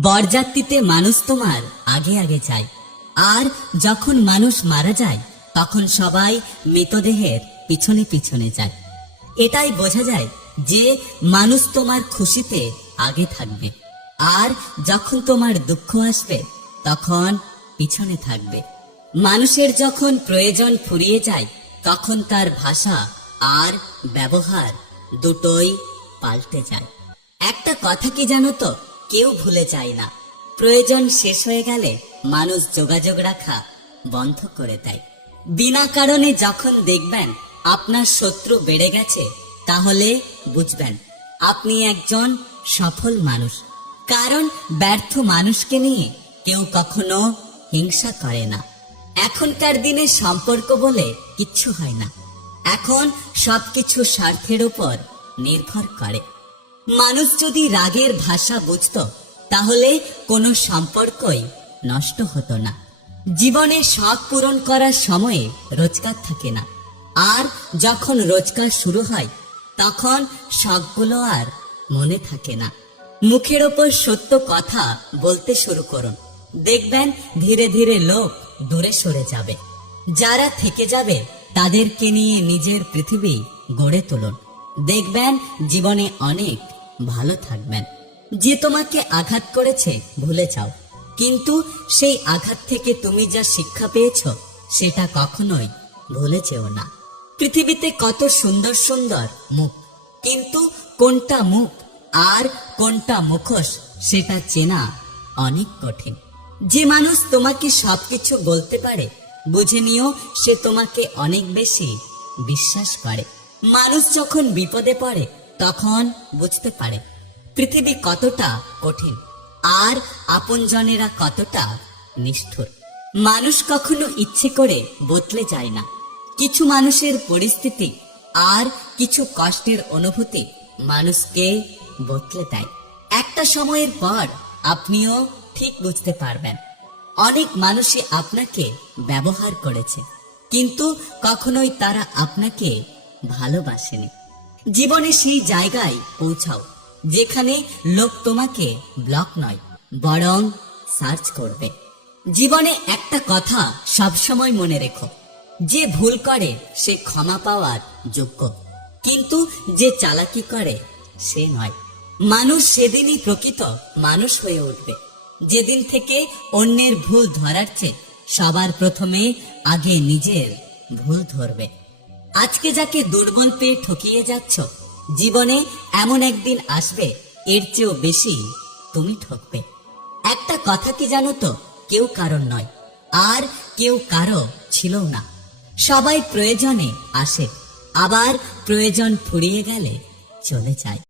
বরযাত্রীতে মানুষ তোমার আগে আগে যায়। আর যখন মানুষ মারা যায়, তখন সবাই মৃতদেহের পিছনে পিছনে যায়। এটাই বোঝা যায় যে মানুষ তোমার খুশিতে আগে থাকবে। আর যখন তোমার দুঃখ আসবে, তখন পিছনে থাকবে। মানুষের যখন প্রয়োজন ফুরিয়ে যায়, তখন তার ভাষা আর ব্যবহার দুটোই পাল্টে যায়। একটা কথা কি জানো তো? কেউ ভুলে যায় না। প্রয়োজন শেষ হয়ে গেলে মানুষ যোগাযোগ রাখা বন্ধ করে দেয়। বিনা কারণে যখন দেখবেন আপনার শত্রু বেড়ে গেছে, তাহলে বুঝবেন আপনি একজন সফল মানুষ। কারণ ব্যর্থ মানুষকে নিয়ে কেউ কখনো হিংসা করে না। এখনকার দিনে সম্পর্ক বলে কিচ্ছু হয় না। এখন সবকিছু স্বার্থের উপর নির্ভর করে। মানুষ যদি রাগের ভাষা বুঝত, তাহলে কোনো সম্পর্কই নষ্ট হতো না। জীবনে শখ পূরণ করার সময়ে রোজগার থাকে না। আর যখন রোজগার শুরু হয়, তখন শখগুলো আর মনে থাকে না। মুখের ওপর সত্য কথা বলতে শুরু করুন। দেখবেন ধীরে ধীরে লোক দূরে সরে যাবে। যারা থেকে যাবে, তাদেরকে নিয়ে নিজের পৃথিবী গড়ে তুলুন। দেখবেন জীবনে অনেক ভালো থাকবেন। যে তোমাকে আঘাত করেছে, ভুলে যাও। কিন্তু সেই আঘাত থেকে তুমি যা শিক্ষা পেয়েছ, সেটা কখনোই ভুলে যেও না। পৃথিবীতে কত সুন্দর সুন্দর মুখ, কিন্তু কোনটা মুখ আর কোনটা মুখোশ, সেটা চেনা অনেক কঠিন। যে মানুষ তোমাকে সবকিছু বলতে পারে, বুঝে নিও সে তোমাকে অনেক বেশি বিশ্বাস করে। মানুষ যখন বিপদে পড়ে তখন বুঝতে পারে পৃথিবী কতটা কঠিন আর আপনজনেরা কতটা নিষ্ঠুর। মানুষ কখনো ইচ্ছে করে বদলে যায় না। কিছু মানুষের পরিস্থিতি আর কিছু কষ্টের অনুভূতি মানুষকে বদলে দেয়। একটা সময়ের পর আপনিও ঠিক বুঝতে পারবেন। অনেক মানুষই আপনাকে ব্যবহার করেছে, কিন্তু কখনোই তারা আপনাকে ভালোবাসেনি। জীবনে সেই জায়গায় পৌঁছাও, যেখানে লোক তোমাকে ব্লক নয়, বরং সার্চ করবে। জীবনে একটা কথা সবসময় মনে রেখো, যে ভুল করে সে ক্ষমা পাওয়ার যোগ্য, কিন্তু যে চালাকি করে সে নয়। মানুষ সেদিনই প্রকৃত মানুষ হয়ে উঠবে। যেদিন থেকে অন্যের ভুল ধরার চেয়ে সবার প্রথমে আগে নিজের ভুল ধরবে। আজকে যাকে দুর্বল পেয়ে ঠকিয়ে যাচ্ছ, জীবনে এমন একদিন আসবে, এর চেয়েও বেশি তুমি ঠকবে। একটা কথা কি জানো তো? কেউ কারণ নয়, আর কেউ কারও ছিল না। সবাই প্রয়োজনে আসে, আবার প্রয়োজন ফুরিয়ে গেলে চলে যায়।